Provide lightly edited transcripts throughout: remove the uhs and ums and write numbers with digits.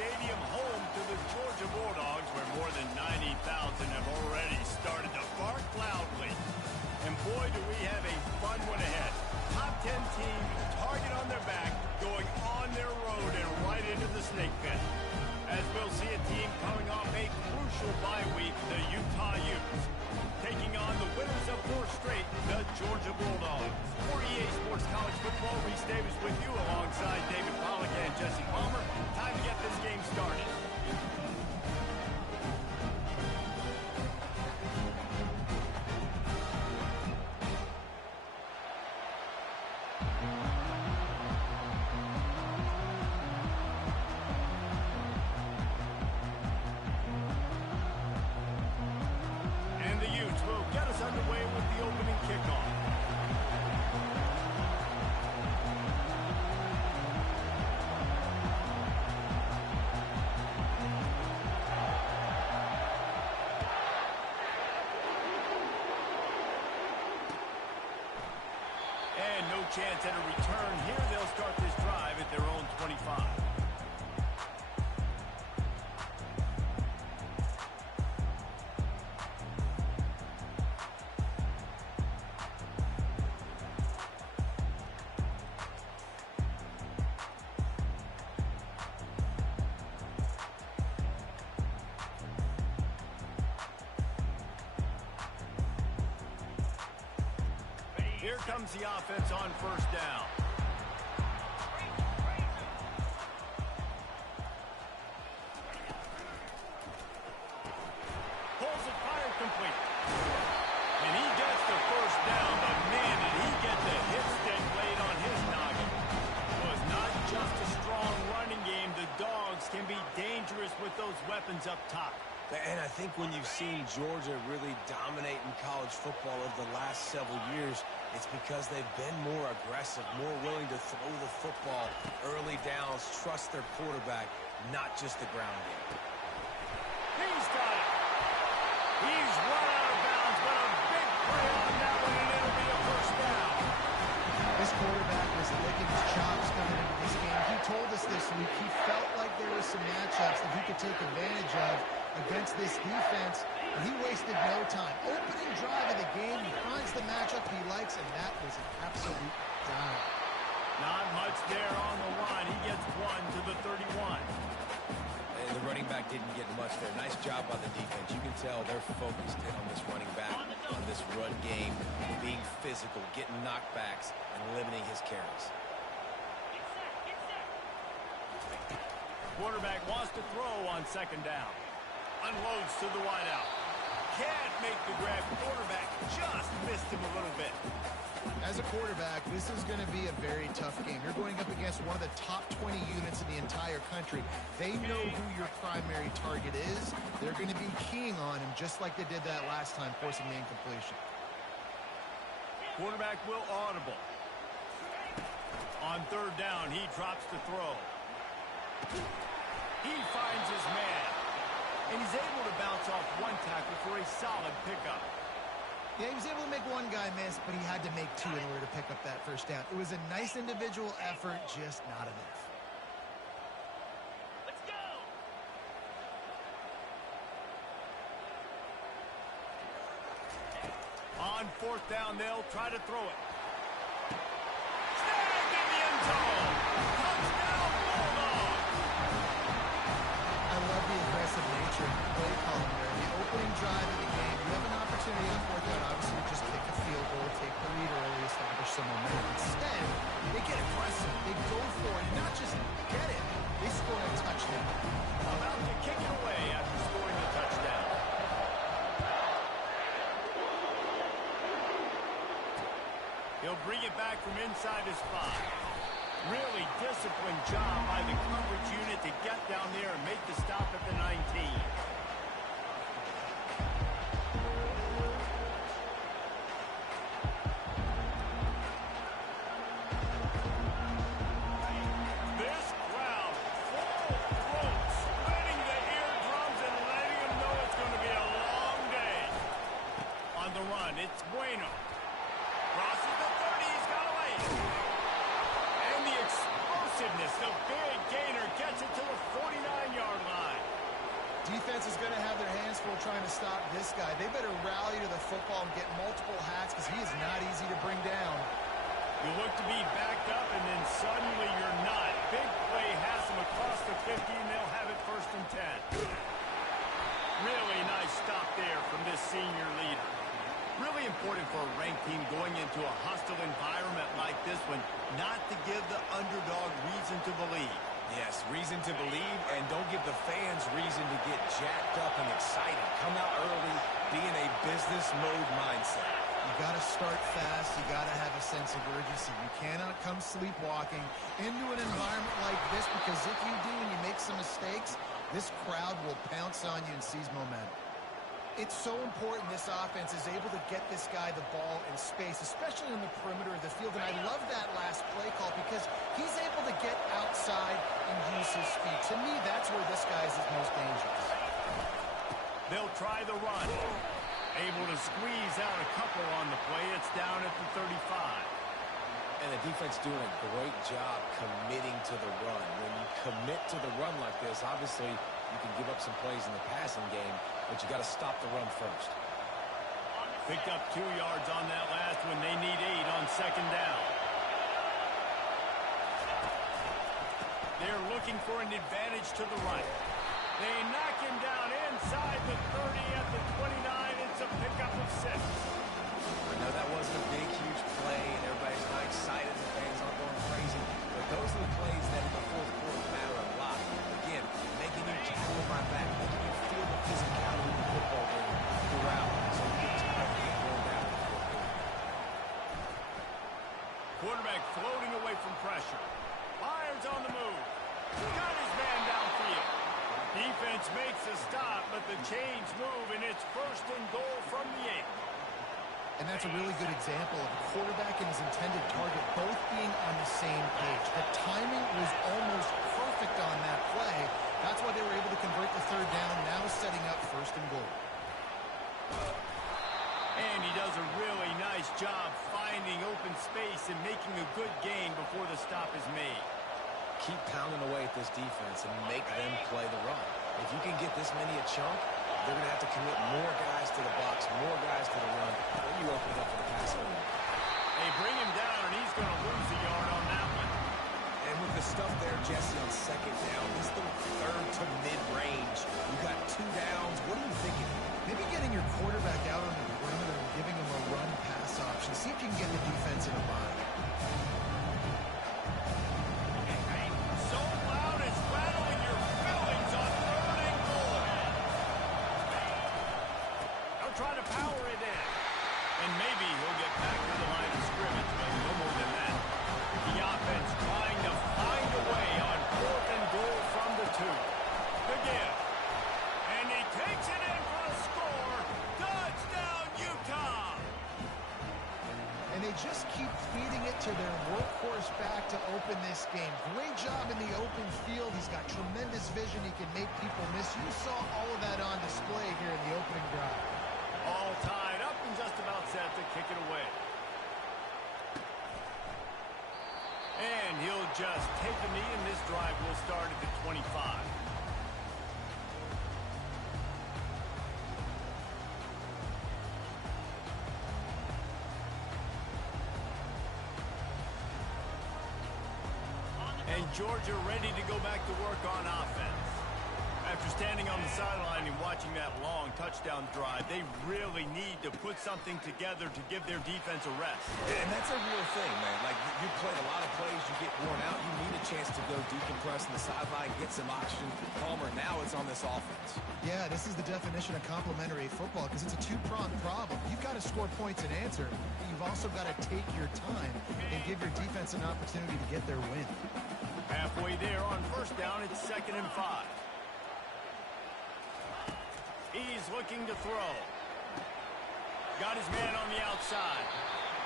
Stadium, home to the Georgia Bulldogs, where more than 90,000 have already started to bark loudly. And boy, do we have a fun one ahead. Top 10 team, target on their back, going on their road and right into the snake pit. As we'll see a team coming off a crucial bye week, the Utah Utes, taking on the winners of 4 straight, the Georgia Bulldogs. For EA Sports College Football, Reese Davis with you alongside David Pollack and Jesse Palmer. Time to get this game started. Underway with the opening kickoff. And no chance at a return here. They'll start this drive at their own 25. Here comes the offense on first down. Pulls it, fired complete. And he gets the first down, but man, did he get the hit stick laid on his noggin. It was not just a strong running game. The Dogs can be dangerous with those weapons up top. And I think when you've seen Georgia really dominate in college football over the last several years, it's because they've been more aggressive, more willing to throw the football early downs, trust their quarterback, not just the ground game. He's got it. He's run out of bounds, but a big play on that one, and it'll be a first down. This quarterback was licking his chops coming into this game. He told us this week he felt like there were some matchups that he could take advantage of against this defense, and he wasted no time. Opening drive of the game, he finds the matchup he likes, and that was an absolute dime. Not much there on the line. He gets 1 to the 31. And the running back didn't get much there. Nice job by the defense. You can tell they're focused in on this running back, on this run game, being physical, getting knockbacks, and limiting his carries. Quarterback wants to throw on second down. Unloads to the wideout. Can't make the grab. Quarterback just missed him a little bit. As a quarterback, this is going to be a very tough game. You're going up against one of the top 20 units in the entire country. They know who your primary target is. They're going to be keying on him just like they did that last time, forcing the incompletion. Quarterback will audible. On third down, he drops the throw. He finds his man. And he's able to bounce off one tackle for a solid pickup. Yeah, he was able to make one guy miss, but he had to make 2 in order to pick up that first down. It was a nice individual effort, just not enough. Let's go! On fourth down, they'll try to throw it. Snagged in the end zone! Touchdown, Bulldogs! I love the aggressive nature of the play calling there. The opening drive of the game, you have an opportunity on fourth down, obviously, to just kick a field goal, take the lead early, establish some momentum. Instead, they get aggressive. They go for it, not just get it. They score a touchdown. About to kick it away after scoring the touchdown. He'll bring it back from inside his 5. Really disciplined job by the coverage unit to get down there and make the stop at the 19. This crowd full throat, splitting the eardrums and letting them know it's going to be a long day. On the run, it's Bueno. Crosses the 30, he's got away. And the explosive explosiveness. The big gainer gets it to the 49-yard line. Defense is going to have their hands full trying to stop this guy. They better rally to the football and get multiple hats because he is not easy to bring down. You look to be backed up, and then suddenly you're not. Big play has him across the 50, and they'll have it 1st and 10. Really nice stop there from this senior leader. Really important for a ranked team going into a hostile environment like this one, not to give the underdog reason to believe. Yes, reason to believe, and don't give the fans reason to get jacked up and excited. Come out early, be in a business mode mindset. You got to start fast. You got to have a sense of urgency. You cannot come sleepwalking into an environment like this, because if you do and you make some mistakes, this crowd will pounce on you and seize momentum. It's so important this offense is able to get this guy the ball in space, especially on the perimeter of the field. And I love that last play call because he's able to get outside and use his speed. To me, that's where this guy is most dangerous. They'll try the run. Able to squeeze out a couple on the play. It's down at the 35. And the defense doing a great job committing to the run. When you commit to the run like this, obviously you can give up some plays in the passing game, but you got to stop the run first. Picked up 2 yards on that last one. They need 8 on 2nd down. They're looking for an advantage to the right. They knock him down inside the 30 at the 29. It's a pickup of 6. I know that wasn't a big, huge play, and everybody's not excited, the fans aren't going crazy, but those are the plays that in the 4th quarter matter a lot. Again, making you tackle my back, making you feel the physicality of the football game throughout, so you get tired of getting blown down in the 4th quarter. Quarterback floating away from pressure. Fires on the move. Got his man downfield. Defense makes a stop, but the chains move, and it's 1st and goal from the 8. And that's a really good example of a quarterback and his intended target both being on the same page. The timing was almost perfect on that play. That's why they were able to convert the 3rd down, now setting up 1st and goal. And he does a really nice job finding open space and making a good gain before the stop is made. Keep pounding away at this defense and make them play the run. If you can get this many a chunk, they're going to have to commit more guys to the box, more guys to the run. Then you open it up for the pass game. They bring him down, and he's going to lose a yard on that one. And with the stuff there, Jesse, on 2nd down, this little 3rd to mid-range, you got 2 downs. What are you thinking? Maybe getting your quarterback out on the perimeter and giving him a run-pass option. See if you can get the defense in a bind. So loud it's rattling your fillings on 3rd and goal. They'll try to power it in. And maybe he'll get back to the line of scrimmage, but no more than that. The offense trying to find a way on 4th and goal from the 2. The give. And he takes it in for the score. Touchdown, Utah! And they just keep feeding it to their workhorse back to open this game. Great job in the open field. He's got tremendous vision. He can make people miss. You saw all of that on display here in the opening drive. All tied up and just about set to kick it away. And he'll just take a knee, and this drive will start at the 25. And Georgia ready to go back to work on offense. After standing on the sideline and watching that long touchdown drive, they really need to put something together to give their defense a rest. And that's a real thing, man. Like, you played a lot of plays, you get worn out, you need a chance to go decompress on the sideline, get some oxygen. Palmer, now it's on this offense. Yeah, this is the definition of complementary football because it's a 2-pronged problem. You've got to score points and answer, but you've also got to take your time and give your defense an opportunity to get their win. Halfway there on 1st down, it's 2nd and 5. He's looking to throw. Got his man on the outside.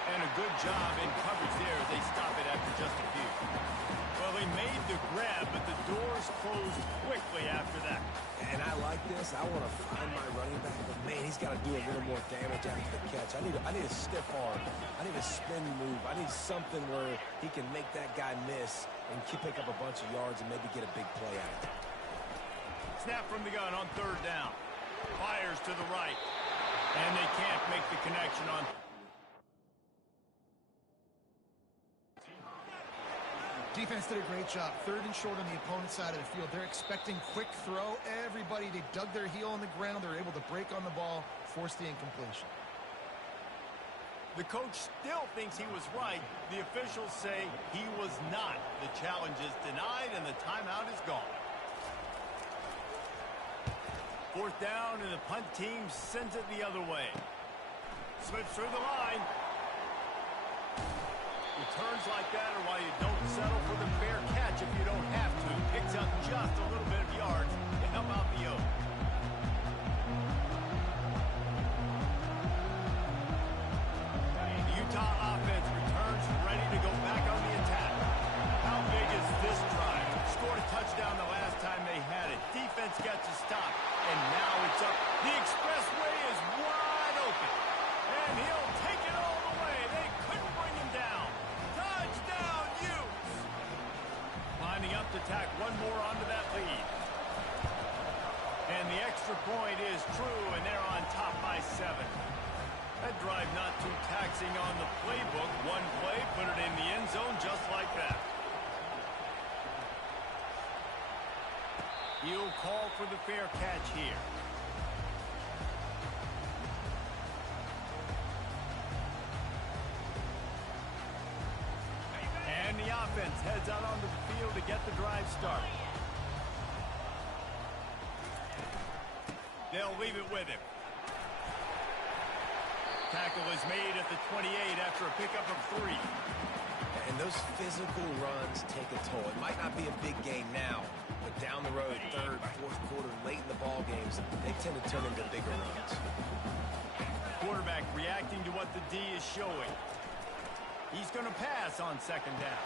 And a good job in coverage there. They stop it after just a few. Well, they made the grab, but the doors closed quickly after that. And I like this. I want to find my running back, but man, he's got to do a little more damage after the catch. I need a stiff arm. I need a spin move. I need something where he can make that guy miss and can pick up a bunch of yards and maybe get a big play out of it. Snap from the gun on third down. Fires to the right. And they can't make the connection on. Defense did a great job. Third and short on the opponent's side of the field. They're expecting quick throw. Everybody, they dug their heel on the ground. They're able to break on the ball, force the incompletion. The coach still thinks he was right. The officials say he was not. The challenge is denied and the timeout is gone. Fourth down and the punt team sends it the other way. Slips through the line. Returns like that are why you don't settle for the fair catch if you don't have to. Picks up just a little bit of yards to help out the Oak. The Utah offense returns ready to go back on the attack. How big is this drive? Scored a touchdown the last time they had it. Defense gets a stop, and now it's up. The expressway is wide open, and he'll take it all the way. They couldn't bring him down. Touchdown, Utes! Lining up to tack one more onto that lead. And the extra point is true, and they're on top by 7. That drive not too taxing on the playbook. One play, put it in the end zone just like that. He'll call for the fair catch here. And the offense heads out onto the field to get the drive started. They'll leave it with him. Tackle is made at the 28 after a pickup of 3. And those physical runs take a toll. It might not be a big game now, but down the road, third, fourth quarter, late in the ball games, they tend to turn into bigger runs. Quarterback reacting to what the D is showing. He's going to pass on second down.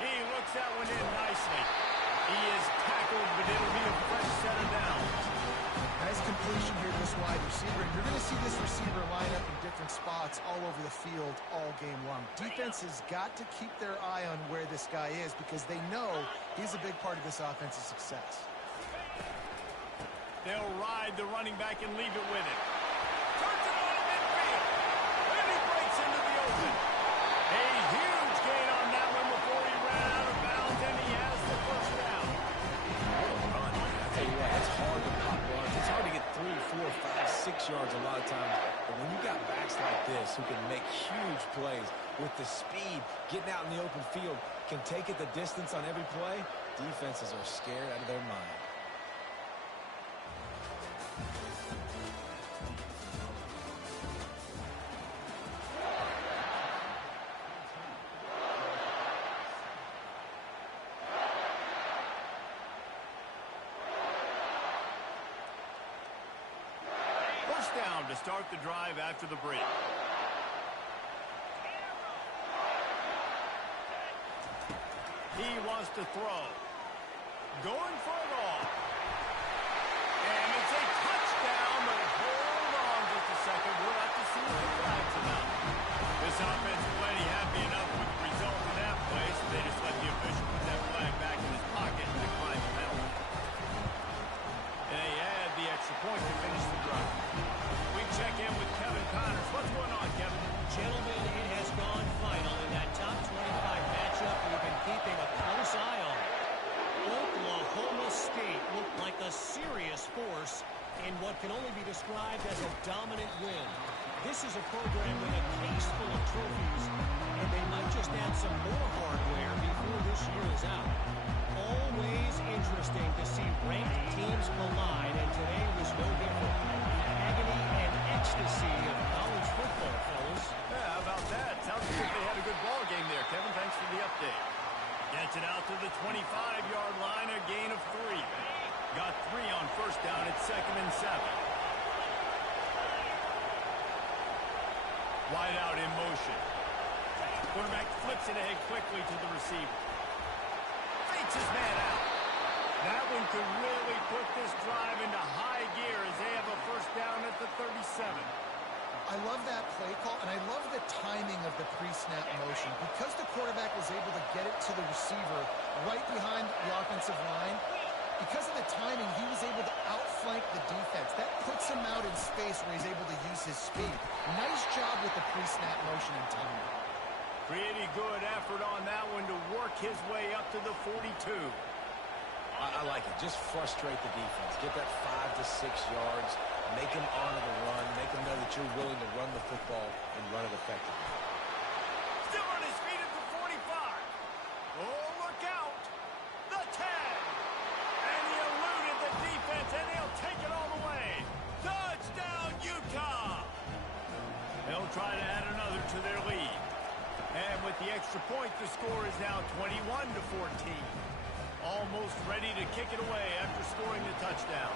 He looks that one in nicely. He is tackled, but it'll be a fresh set of downs. Nice completion here to this wide receiver. And you're going to see this receiver line up in different spots all over the field all game long. Defense has got to keep their eye on where this guy is because they know he's a big part of this offense's success. They'll ride the running back and leave it with him. Turns it on midfield. And he breaks into the open. A huge gain on that one before he ran out of bounds, and he has the first down. What a run. I tell you what, it's hard to pop runs. It's hard to get 3, 4, 5, 6 yards a lot of times. But when you got backs like this who can make huge plays with the speed, getting out in the open field, can take it the distance on every play, defenses are scared out of their mind. Down to start the drive after the break. He wants to throw. Going for it all. And it's a touchdown, but hold on just a second. We'll have to see what the flag's about. This offense plenty happy enough with the result in that play, so they just let the official put that flag back in his pocket and decline the penalty. And they add the extra point to finish the drive. We check in with Kevin Connors. What's going on, Kevin? Gentlemen, it has gone final in that top 25 matchup we've been keeping a close eye on. Oklahoma State looked like a serious force in what can only be described as a dominant win. This is a program with a case full of trophies, and they might just add some more hardware before this year is out. Always interesting to see ranked teams collide, and today was no different. The agony and ecstasy of college football, fellas. Yeah, how about that? Sounds like they had a good ball game there, Kevin. Thanks for the update. Gets it out to the 25-yard line, a gain of 3. Got 3 on first down at 2nd and 7. Wide out in motion. Quarterback flips it ahead quickly to the receiver. Fakes his man out. That one could really put this drive into high gear as they have a first down at the 37. I love that play call, and I love the timing of the pre-snap motion. Because the quarterback was able to get it to the receiver him out in space where he's able to use his speed. Nice job with the pre-snap motion and timing. Pretty good effort on that one to work his way up to the 42. I like it. Just frustrate the defense. Get that 5 to 6 yards. Make them honor the run. Make them know that you're willing to run the football and run it effectively. Still on his feet at the 45. Oh, look out. The 10. And he eluded the defense, and he'll take it all the way. Touchdown, Utah. They'll try to add another to their lead. And with the extra point, the score is now 21 to 14. Almost ready to kick it away after scoring the touchdown.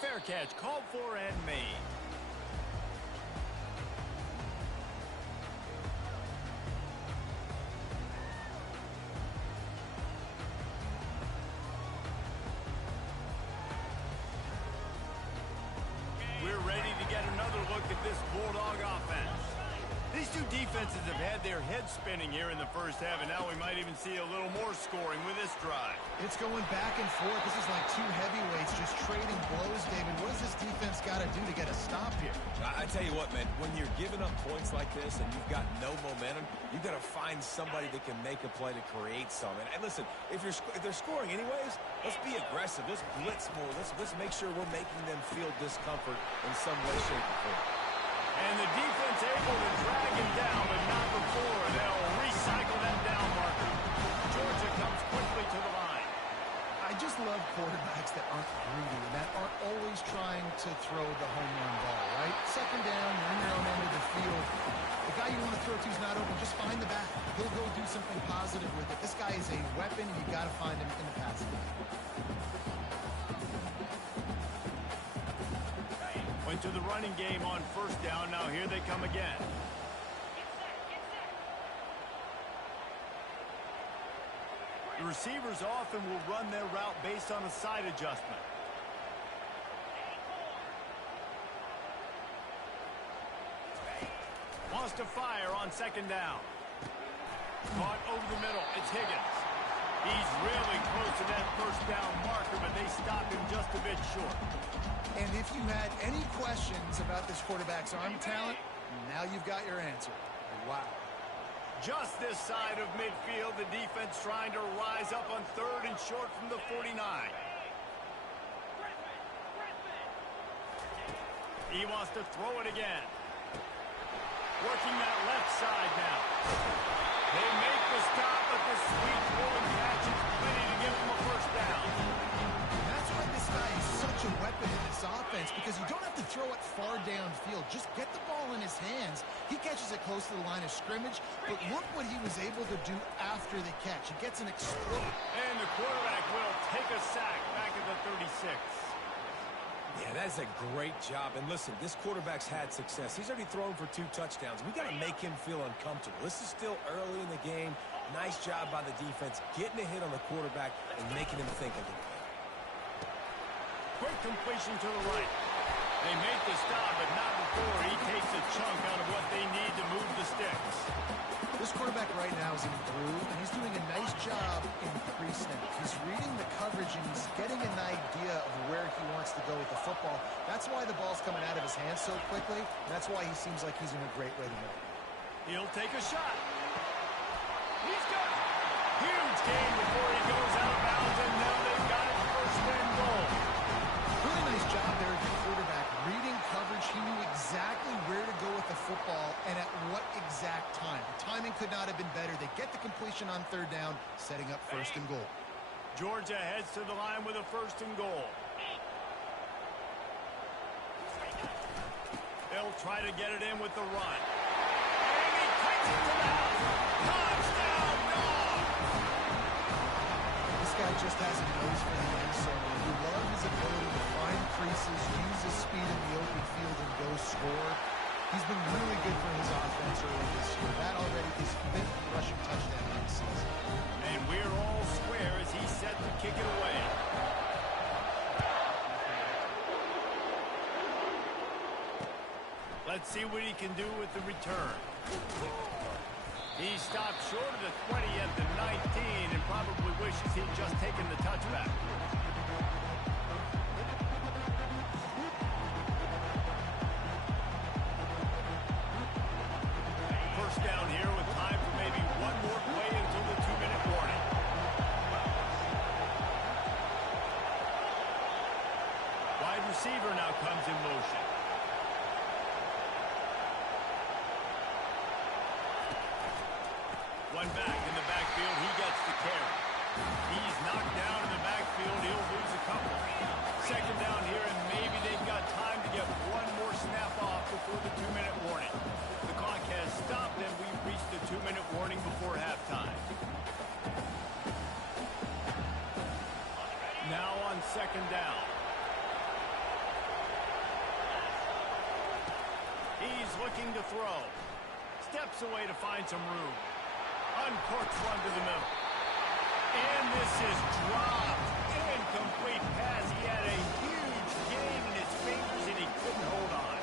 Fair catch called for and made. We're ready to get another look at this Bulldog offense. These two defenses have had their heads spinning here in the first half, and now we might even see a little more scoring with this drive. It's going back and forth. This is like two heavyweights just trading blows, David. What does this defense got to do to get a stop here? I tell you what, man, when you're giving up points like this and you've got no momentum, you've got to find somebody that can make a play to create some. And listen, if they're scoring anyways, let's be aggressive. Let's blitz more. Let's make sure we're making them feel discomfort in some way, shape, or form. And the defense able to drag him down, but not before they'll recycle that down marker. Georgia comes quickly to the line. I just love quarterbacks that aren't greedy and that aren't always trying to throw the home run ball, right? Second down, you're in your own end of the field. The guy you want to throw to is not open. Just find the back. He'll go do something positive with it. This guy is a weapon, and you got to find him in the passing game. Went to the running game on first down. Now here they come again. The receivers often will run their route based on a side adjustment. Wants to fire on second down. Caught over the middle. It's Higgins. He's really close to that first down marker, but they stopped him just a bit short. And if you had any questions about this quarterback's arm talent, now you've got your answer. Wow. Just this side of midfield, the defense trying to rise up on third and short from the 49. He wants to throw it again. Working that left side now. They make the stop, but the sweet rolling catch is plenty to give them a first down. That's why this guy is such a weapon in this offense, because you don't have to throw it far downfield. Just get the ball in his hands. He catches it close to the line of scrimmage, but look what he was able to do after the catch. He gets an explosion. And the quarterback will take a sack back at the 36. Yeah, that's a great job. And listen, this quarterback's had success. He's already thrown for 2 touchdowns. We got to make him feel uncomfortable. This is still early in the game. Nice job by the defense, getting a hit on the quarterback and making him think a little bit. Quick completion to the right. They make the stop, but not before he takes a chunk out of what they need to move the sticks. This quarterback right now is in the groove, and he's doing a nice job in pre-snap. He's reading the coverage, and he's getting an idea of where he wants to go with the football. That's why the ball's coming out of his hands so quickly, and that's why he seems like he's in a great way to go. He'll take a shot. He's got it. Huge game before he goes out of bounds, and now they've got his first and goal. Really nice job there at the quarterback. Reading coverage, he knew exactly where to go with the football and at what exact time. The timing could not have been better. They get the completion on third down, setting up first and goal. Georgia heads to the line with a first and goal. They'll try to get it in with the run. And he takes it to the house. Touchdown, dog! This guy just has a nose for the end zone. You love his ability to find creases, use his speed in the open field, and go score. He's been really good for his offense early this year. That already is 5th rushing touchdown of the season. And we're all square as he's set to kick it away. Let's see what he can do with the return. He stopped short of the 20 at the 19 and probably wishes he'd just taken the touchback. First down here with time for maybe one more play until the 2-minute warning. Wide receiver now comes in motion. One back in the backfield. He gets the carry. He's knocked down in the backfield. He'll lose a couple. Second down here, and maybe they've got time to get one more snap off before the 2-minute warning. The clock has stopped, and we've reached the 2-minute warning before halftime. Now on second down. He's looking to throw. Steps away to find some room. Uncorks one to the middle. And this is dropped. Incomplete pass. He had a huge gain in his fingers and he couldn't hold on.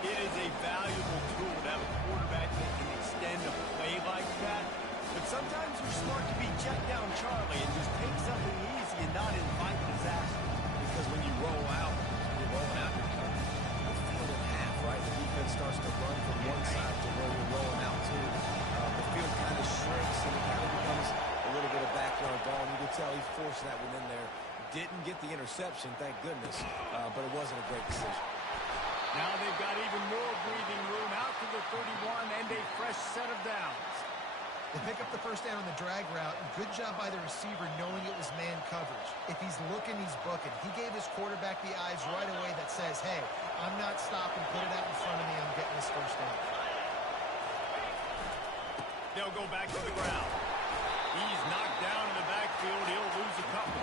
It is a valuable tool to have a quarterback that can extend a play like that. But sometimes you're smart to be check down Charlie and just take something easy and not invite disaster. Because when you roll out, you're rolling out your field in half, right? The defense starts to run from one side to where you're rolling out to. The field kind of shrinks and it kind of becomes a little bit of backyard ball. And you can tell he forced that one in there. Didn't get the interception, thank goodness, but it wasn't a great decision. Now they've got even more breathing room out to the 31 and a fresh set of downs. They pick up the first down on the drag route. Good job by the receiver knowing it was man coverage. If he's looking, he's booking. He gave his quarterback the eyes right away that says, hey, I'm not stopping. Put it out in front of me. I'm getting this first down. They'll go back to the ground. He's knocked down in the backfield. He'll lose a couple.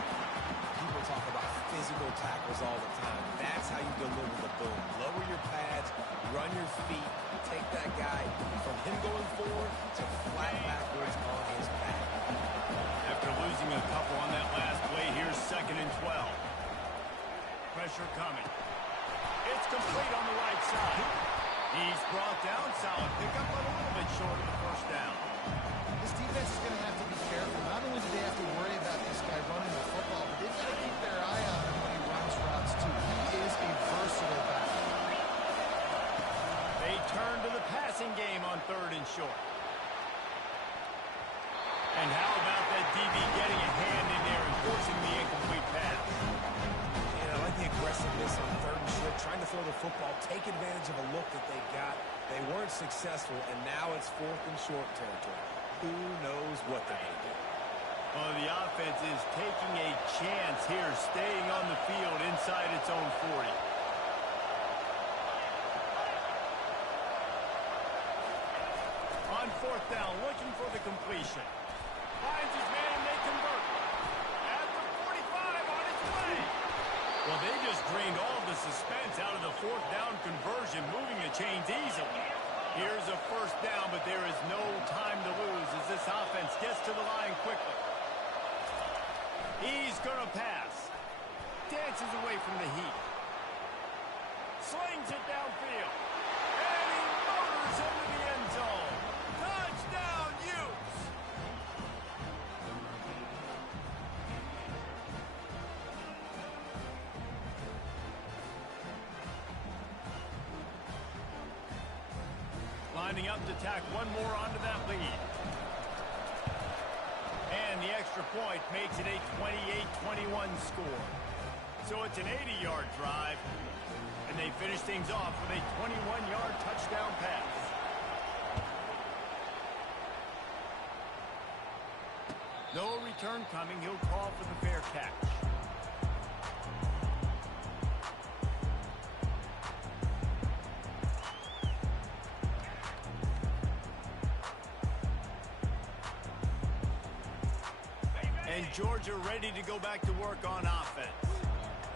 People talk about physical tackles all the time. That's how you deliver the boom. Lower your pads, run your feet, take that guy from him going forward to flat backwards on his back. After losing a couple on that last play, here's 2nd and 12. Pressure coming. It's complete on the right side. He's brought down. Solid pickup, but a little bit short of the first down. This defense is going to have to be careful. Not only do they have to worry about this guy running the football, but they've got to keep their eye on him when he runs routes, too. He is a versatile back. They turn to the passing game on 3rd and short. And how about that DB getting a hand in there and forcing the incomplete pass? I like the aggressiveness on 3rd and short, trying to throw the football, take advantage of a look that they got. They weren't successful, and now it's 4th and short territory. Who knows what they're going to do? Well, the offense is taking a chance here, staying on the field inside its own 40. On 4th down, looking for the completion. Finds his man, and they convert. At the 45, on its way. Well, they just drained all the suspense out of the 4th down conversion, moving the chains easily. Here's a first down, but there is no time to lose as this offense gets to the line quickly. He's going to pass. Dances away from the heat. Slings it downfield. And he motors into the end zone. Touchdown, Utes! Lining up to tack one more onto that lead. And the extra point makes it a 28-21 score. So it's an 80-yard drive, and they finish things off with a 21-yard touchdown pass. No return coming. He'll call for the fair catch. And Georgia ready to go back to work on offense.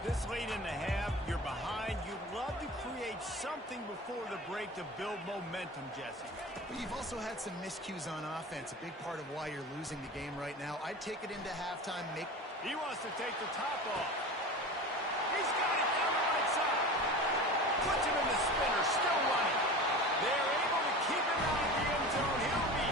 This late in the half, you're behind. You'd love to create something before the break to build momentum, Jesse. But you've also had some miscues on offense, a big part of why you're losing the game right now. I'd take it into halftime. He wants to take the top off. He's got it down the right side. Puts him in the spinner, still running. They're able to keep him out of the end zone. He'll be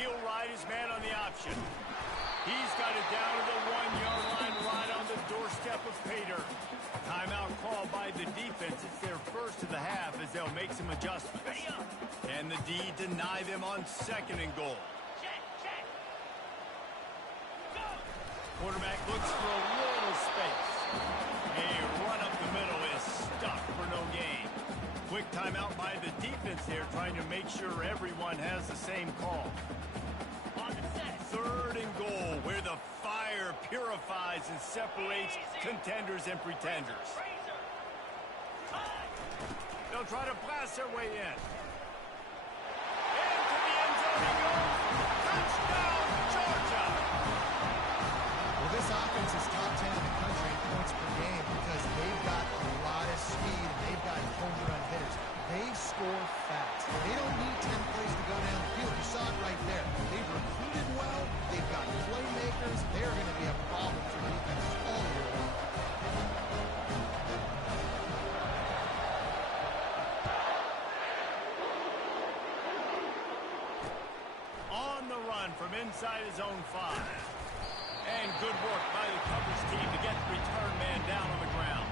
He'll ride his man on the option. He's got it down to the 1-yard line right on the doorstep of pay dirt. Timeout called by the defense. It's their first of the half as they'll make some adjustments. Can the D deny them on 2nd and goal? Quarterback looks for a little space. A run up the middle is stuffed for no gain. Quick timeout by the defense there, trying to make sure everyone has the same call. 3rd and goal, where the fire purifies and separates contenders and pretenders. They'll try to blast their way in. Into the end zone he goes. Touchdown, Georgia! Well, this offense is top 10 in the country in points per game because they've got a lot of speed and they've got home run hitters. They score fast. They don't need 10 plays to go down the field. You saw it right there. They've recruited well. They've got playmakers. They're going to be a problem for defense all year long. On the run from inside his own 5. And good work by the coverage team to get the return man down on the ground.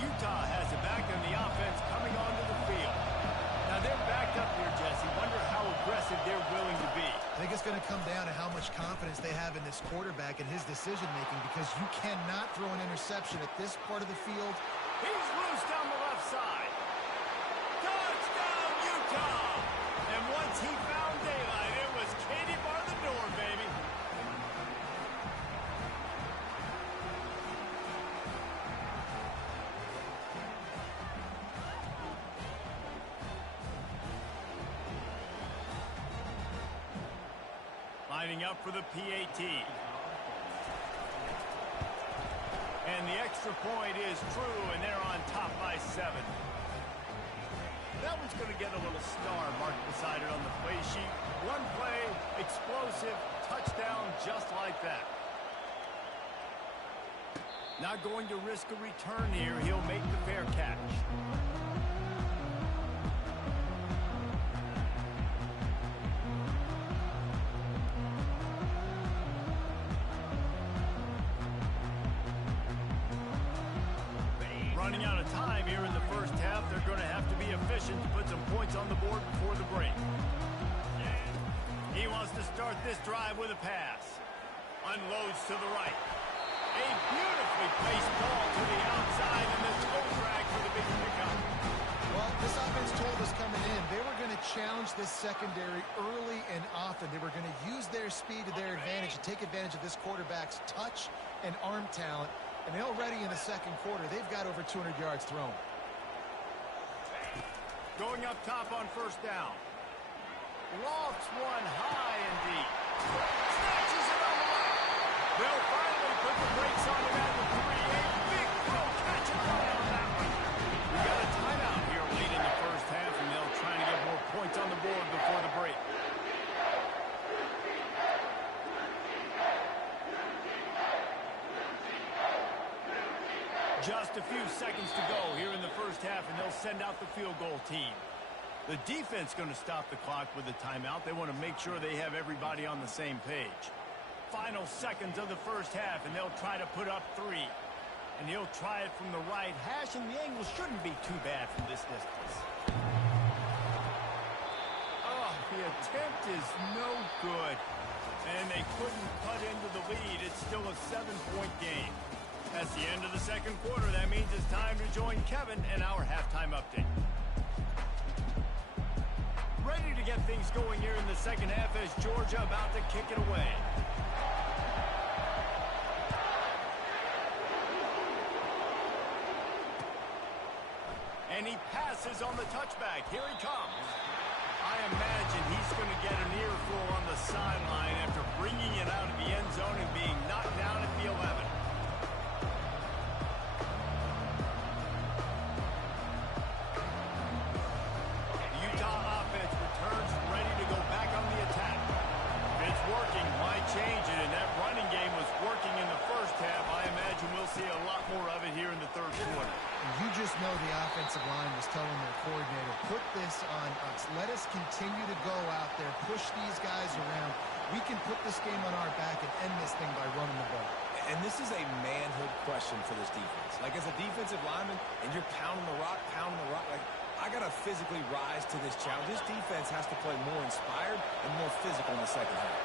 Utah has it back in the offense coming onto the field. Now they're backed up here, Jesse. Wonder how aggressive they're willing to be. I think it's going to come down to how much confidence they have in this quarterback and his decision-making because you cannot throw an interception at this part of the field. He's loose down the left side. Touchdown, Utah! And once he found daylight, it was Katie bar the door, baby. Lining up for the PAT. And the extra point is true, and they're on top by 7. That one's going to get a little star marked beside it on the play sheet. One play, explosive, touchdown just like that. Not going to risk a return here. He'll make the fair catch. Running out of time here in the first half. They're going to have to be efficient to put some points on the board before the break. He wants to start this drive with a pass. Unloads to the right. A beautifully placed ball to the outside and the toe drag for the big pickup. Well, this offense told us coming in they were going to challenge this secondary early and often. They were going to use their speed to their advantage and take advantage of this quarterback's touch and arm talent. And already in the second quarter, they've got over 200 yards thrown. Going up top on first down. Lofts one high and deep. Snatches it on the right. They'll finally put the brakes on him at the 3. A big throw, catch and run on that one. We got a timeout here late in the first half, and they'll try to get more points on the board before the break. Just a few seconds to go here in the first half, and they'll send out the field goal team. The defense going to stop the clock with the timeout. They want to make sure they have everybody on the same page. Final seconds of the first half, and they'll try to put up 3. And he'll try it from the right hash, and the angle shouldn't be too bad from this distance. Oh, the attempt is no good. And they couldn't cut into the lead. It's still a 7-point game. That's the end of the second quarter. That means it's time to join Kevin and our halftime update. Ready to get things going here in the second half as Georgia about to kick it away. And he passes on the touchback. Here he comes. I imagine he's going to get an earful on the sideline after bringing it out of the end zone and being knocked down at the 11. Change it, and that running game was working in the first half. I imagine we'll see a lot more of it here know the offensive line was telling their coordinator, put this on us. Let us continue to go out there, push these guys around. We can put this game on our back and end this thing by running the ball. And this is a manhood question for this defense. Like, as a defensive lineman, and you're pounding the rock, like, I got to physically rise to this challenge. This defense has to play more inspired and more physical in the second half.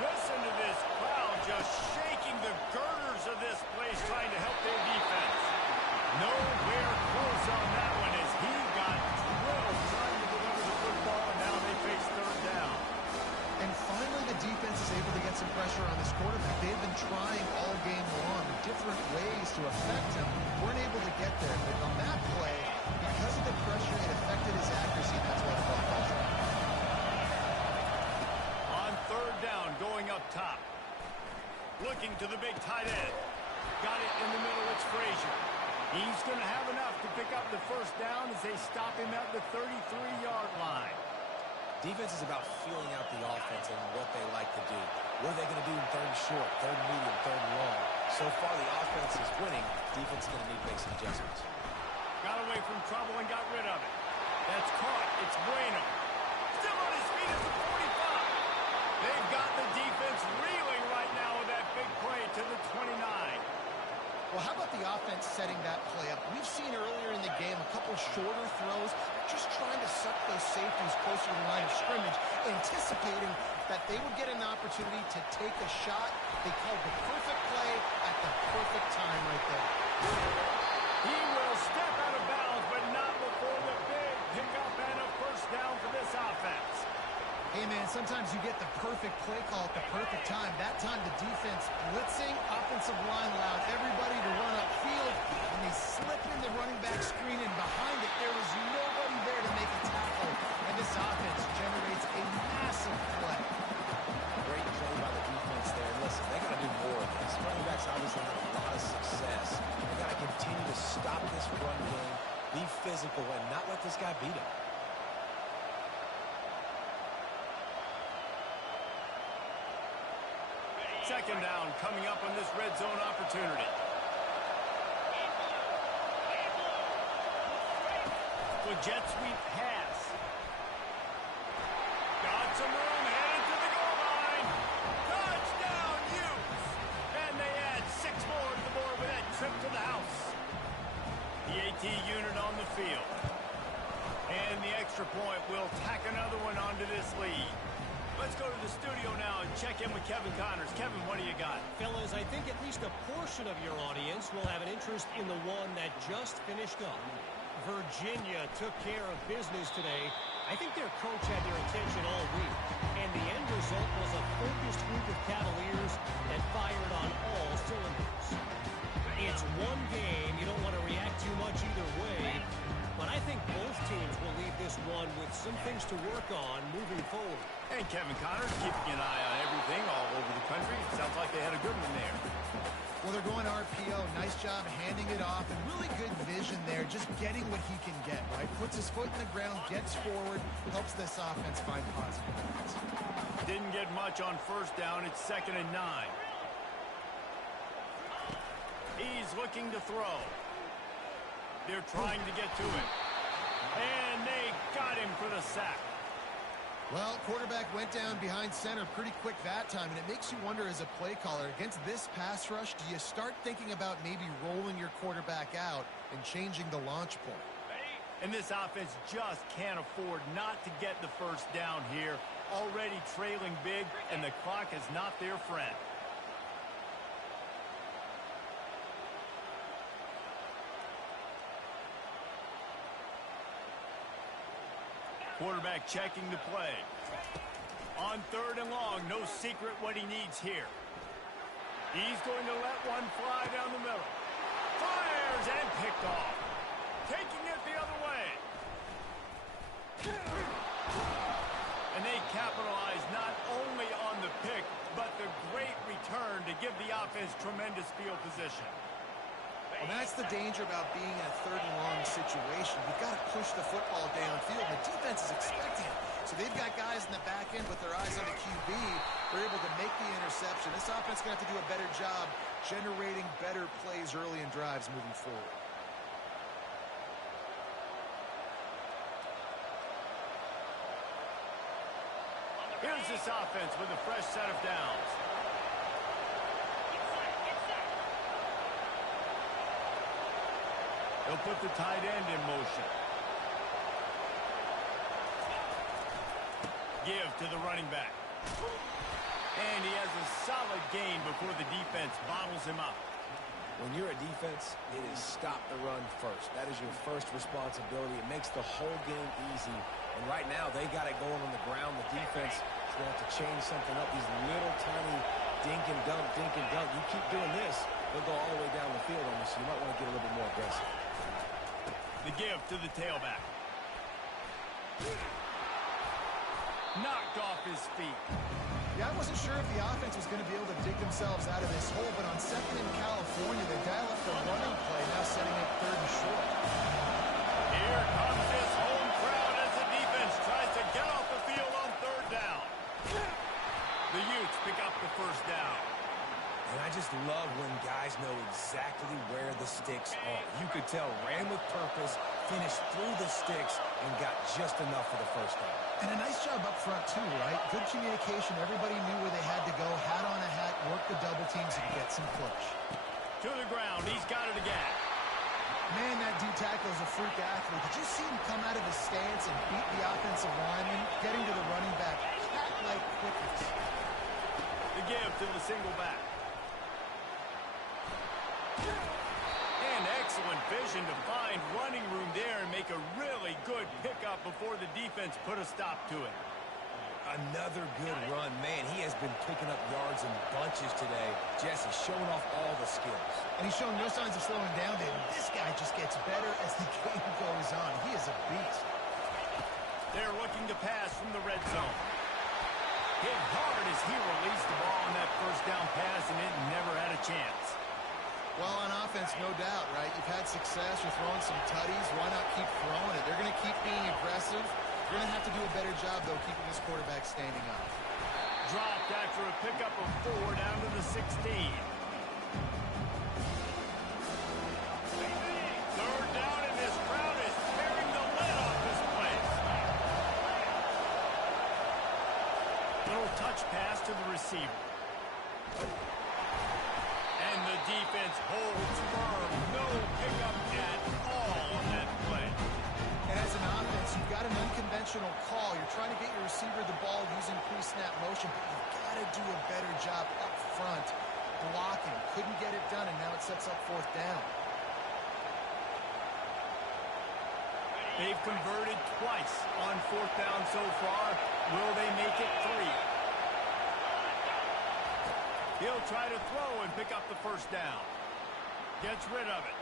Listen to this crowd just shaking the girders of this place, trying to help their defense. Nowhere close on that one as he got drilled trying to deliver the football, and now they face third down. And finally, the defense is able to get some pressure on this quarterback. They've been trying all game long different ways to affect him. Weren't able to get there. But on that play, because of the pressure, it affected his accuracy. That's why the ball falls out. On third down, going up top. Looking to the big tight end. Got it in the middle. It's Frazier. He's going to have enough to pick up the first down as they stop him at the 33-yard line. Defense is about feeling out the offense and what they like to do. What are they going to do in third and short, third and medium, third and long? So far, the offense is winning. Defense is going to need to make some adjustments. Got away from trouble and got rid of it. That's caught. It's Bueno. Still on his feet at the 45. They've got the defense reeling right now with that big play to the 29. Well, how about the offense setting that play up? We've seen earlier in the game a couple shorter throws, just trying to suck those safeties closer to the line of scrimmage, anticipating that they would get an opportunity to take a shot. They called the perfect play at the perfect time right there. He will step out of bounds, but not before the big pickup and a first down for this offense. Hey, man, sometimes you get the perfect play call at the perfect time. That time the defense blitzing, offensive line allowed everybody to run upfield, and they slip in the running back screen, and behind it there was nobody there to make a tackle, and this offense generates a massive play. Great play by the defense there. And listen, they got to do more of this. Running backs obviously have a lot of success. They got to continue to stop this run game, be physical, and not let this guy beat him. Second down coming up on this red zone opportunity. With jet sweep pass. Got some room, headed to the goal line. Touchdown, Utes! And they add 6 more to the board with that trip to the house. The AT unit on the field. And the extra point will tack another one onto this lead. Let's go to the studio now and check in with Kevin Connors. Kevin, what do you got? Fellas, I think at least a portion of your audience will have an interest in the one that just finished up. Virginia took care of business today. I think their coach had their attention all week, and the end result was a focused group of Cavaliers that fired on all cylinders. It's one game. You don't want to react too much either way, but I think both teams will leave this one with some things to work on moving forward. And Kevin Connors keeping an eye on everything all over the country. It sounds like they had a good one there. Well, they're going RPO. Nice job handing it off, and really good vision there, just getting what he can get, right? Puts his foot in the ground, gets forward, helps this offense find positive points. Didn't get much on first down. It's 2nd and 9. He's looking to throw. They're trying to get to him. And they got him for the sack. Well, quarterback went down behind center pretty quick that time, and it makes you wonder as a play caller, against this pass rush, do you start thinking about maybe rolling your quarterback out and changing the launch point? And this offense just can't afford not to get the first down here. Already trailing big, and the clock is not their friend. Quarterback checking the play. On 3rd and long, no secret what he needs here. He's going to let one fly down the middle. Fires and picked off. Taking it the other way. And they capitalize not only on the pick, but the great return to give the offense tremendous field position. Well, that's the danger about being in a 3rd and long situation. You've got to push the football downfield. The defense is expecting it. So they've got guys in the back end with their eyes on the QB. They're able to make the interception. This offense is going to have to do a better job generating better plays early in drives moving forward. Here's this offense with a fresh set of downs. They'll put the tight end in motion. Give to the running back. And he has a solid gain before the defense bottles him up. When you're a defense, it is stop the run first. That is your first responsibility. It makes the whole game easy. And right now, they got it going on the ground. The defense is going to have to change something up. These little tiny dink and dunk, dink and dunk. You keep doing this, they'll go all the way down the field on you, so you might want to get a little bit more aggressive. The give to the tailback. Knocked off his feet. Yeah, I wasn't sure if the offense was going to be able to dig themselves out of this hole, but on second in California, they dial up the running play, now setting it third and short. Here comes this home crowd as the defense tries to get off the field on third down. The Utes pick up the first down. And I just love when guys know exactly where the sticks are. You could tell, ran with purpose, finished through the sticks, and got just enough for the first down. And a nice job up front, too, right? Good communication. Everybody knew where they had to go. Hat on a hat, work the double teams, and get some push. To the ground. He's got it again. Man, that D-tackle is a freak athlete. Did you see him come out of his stance and beat the offensive lineman, getting to the running back? Cat-like quickness. The give to the single back. And excellent vision to find running room there and make a really good pickup before the defense put a stop to it. Another good run. Man, he has been picking up yards in bunches today. Jesse showing off all the skills. And he's showing no signs of slowing down, David. This guy just gets better as the game goes on. He is a beast. They're looking to pass from the red zone. Hit hard as he released the ball on that first down pass, and it never had a chance. Well, on offense, no doubt, right? You've had success. You're throwing some tutties. Why not keep throwing it? They're going to keep being aggressive. You're going to have to do a better job, though, keeping this quarterback standing up. Dropped after a pickup of 4 down to the 16. Third down, and this crowd is tearing the lid off this place. Little touch pass to the receiver. And the defense holds firm. No pickup at all on that play. And as an offense, you've got an unconventional call. You're trying to get your receiver the ball using pre-snap motion, but you've got to do a better job up front blocking. Couldn't get it done, and now it sets up fourth down. They've converted twice on fourth down so far. Will they make it 3? He'll try to throw and pick up the first down. Gets rid of it.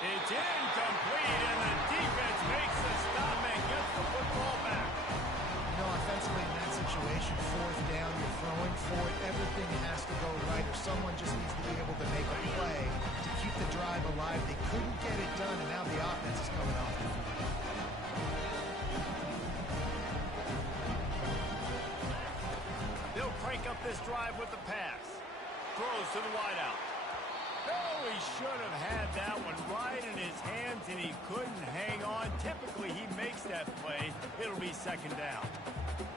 It's incomplete, and the defense makes the stop and gets the football back. You know, offensively in that situation, fourth down, you're throwing for it. Everything has to go right, or someone just needs to be able to make a play to keep the drive alive. They couldn't get it done, and now the offense is coming off the field. They'll crank up this drive with the pass. Throws to the wideout. Oh, he should have had that one right in his hands, and he couldn't hang on. Typically, he makes that play. It'll be second down.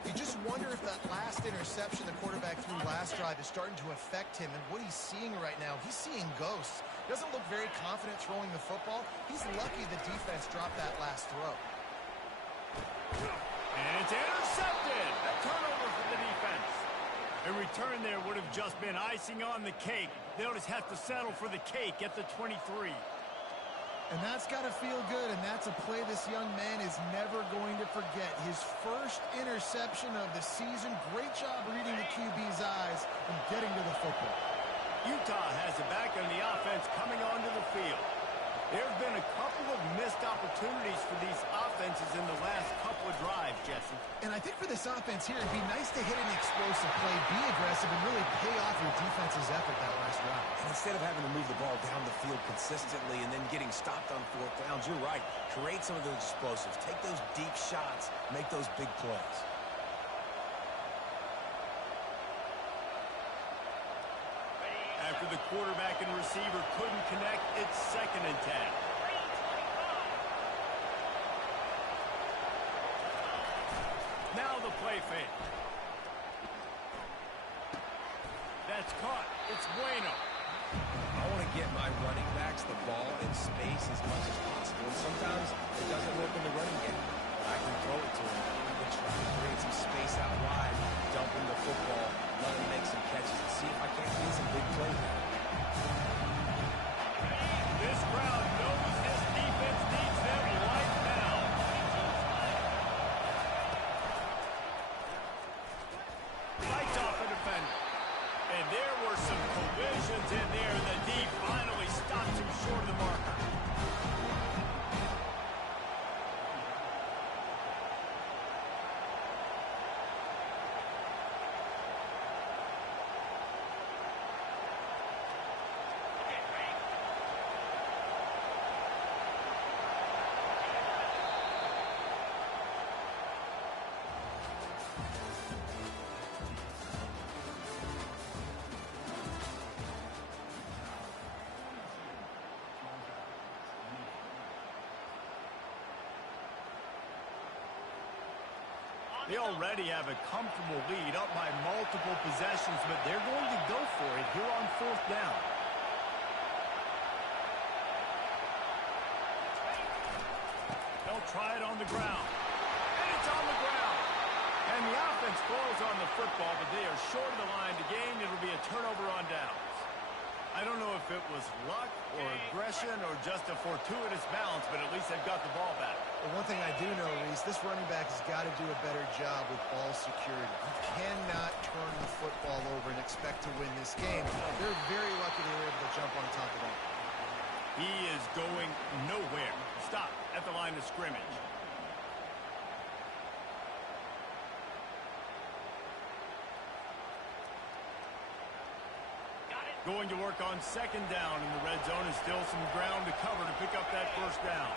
You just wonder if that last interception the quarterback threw last drive is starting to affect him, and what he's seeing right now, he's seeing ghosts. Doesn't look very confident throwing the football. He's lucky the defense dropped that last throw. And it's intercepted. A turnover for the defense. A return there would have just been icing on the cake. They'll just have to settle for the cake at the 23. And that's got to feel good, and that's a play this young man is never going to forget. His first interception of the season. Great job reading the QB's eyes and getting to the football. Utah has it back on the offense coming onto the field. There have been a couple of missed opportunities for these offenses in the last couple of drives, Jesse. And I think for this offense here, it'd be nice to hit an explosive play, be aggressive, and really pay off your defense's effort that last drive. And instead of having to move the ball down the field consistently and then getting stopped on fourth downs, you're right. Create some of those explosives. Take those deep shots. Make those big plays. After the quarterback and receiver couldn't connect, it's second and 10. Now the play fake. That's caught. It's bueno. I want to get my running backs the ball in space as much as possible. And sometimes it doesn't work in the running game. But I can throw it to him. I can try to create some space out wide, dump him the football, let him make some catches, and see if I can't get some big plays out of it. This crowd knows this defense needs them right now. Fights off the defender. And there were some collisions in there. The D finally stops him short of the marker. They already have a comfortable lead up by multiple possessions, but they're going to go for it here on 4th down. They'll try it on the ground. And it's on the ground. And the offense falls on the football, but they are short of the line to gain. It'll be a turnover on downs. I don't know if it was luck or aggression or just a fortuitous bounce, but at least they've got the ball back. Well, one thing I do know, Reese, this running back has got to do a better job with ball security. You cannot turn the football over and expect to win this game. They're very lucky they were able to jump on top of that. He is going nowhere. Stop at the line of scrimmage. Going to work on 2nd down in the red zone, and still some ground to cover to pick up that 1st down.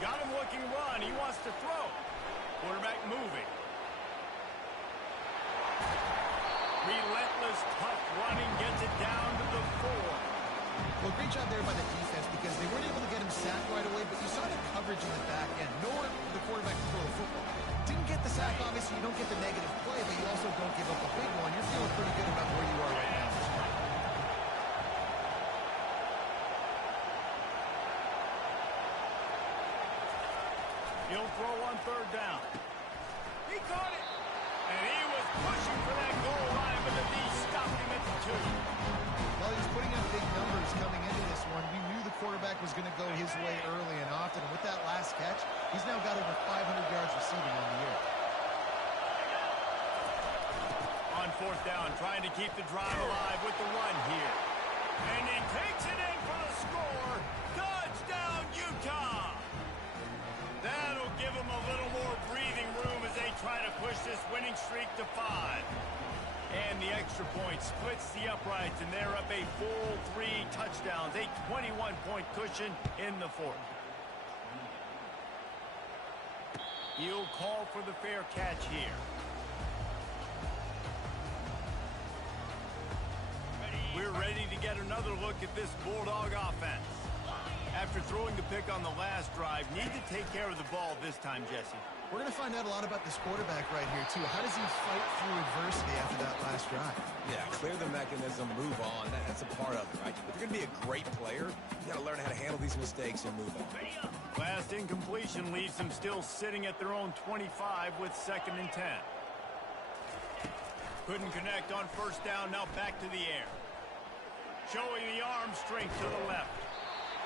Got him looking run. He wants to throw. Quarterback moving. Relentless, tough running, gets it down to the 4. Well, great job there by the defense because they weren't able to get him sacked right away, but you saw the coverage in the back end. Nowhere for the quarterback to throw the football. Didn't get the sack, obviously. You don't get the negative play, but you also don't give up a big one. You're feeling pretty good about where you are right now. He'll throw on 3rd down. He caught it. And he was pushing for that goal line, but the D stopped him at the 2. Well, he's putting up big numbers coming into this one. We knew the quarterback was going to go his way early and often. And with that last catch, he's now got over 500 yards receiving on the year. On 4th down, trying to keep the drive alive with the run here. And he takes it in for the score. Touchdown, Utah! That'll give them a little more breathing room as they try to push this winning streak to 5. And the extra point splits the uprights, and they're up a full 3 touchdowns, a 21-point cushion in the 4th. He'll call for the fair catch here. We're ready to get another look at this Bulldog offense. After throwing the pick on the last drive, need to take care of the ball this time, Jesse. We're going to find out a lot about this quarterback right here, too. How does he fight through adversity after that last drive? Yeah, clear the mechanism, move on. That's a part of it, right? If you're going to be a great player, you got to learn how to handle these mistakes and move on. Last incompletion leaves them still sitting at their own 25 with 2nd and 10. Couldn't connect on 1st down, now back to the air. Showing the arm strength to the left.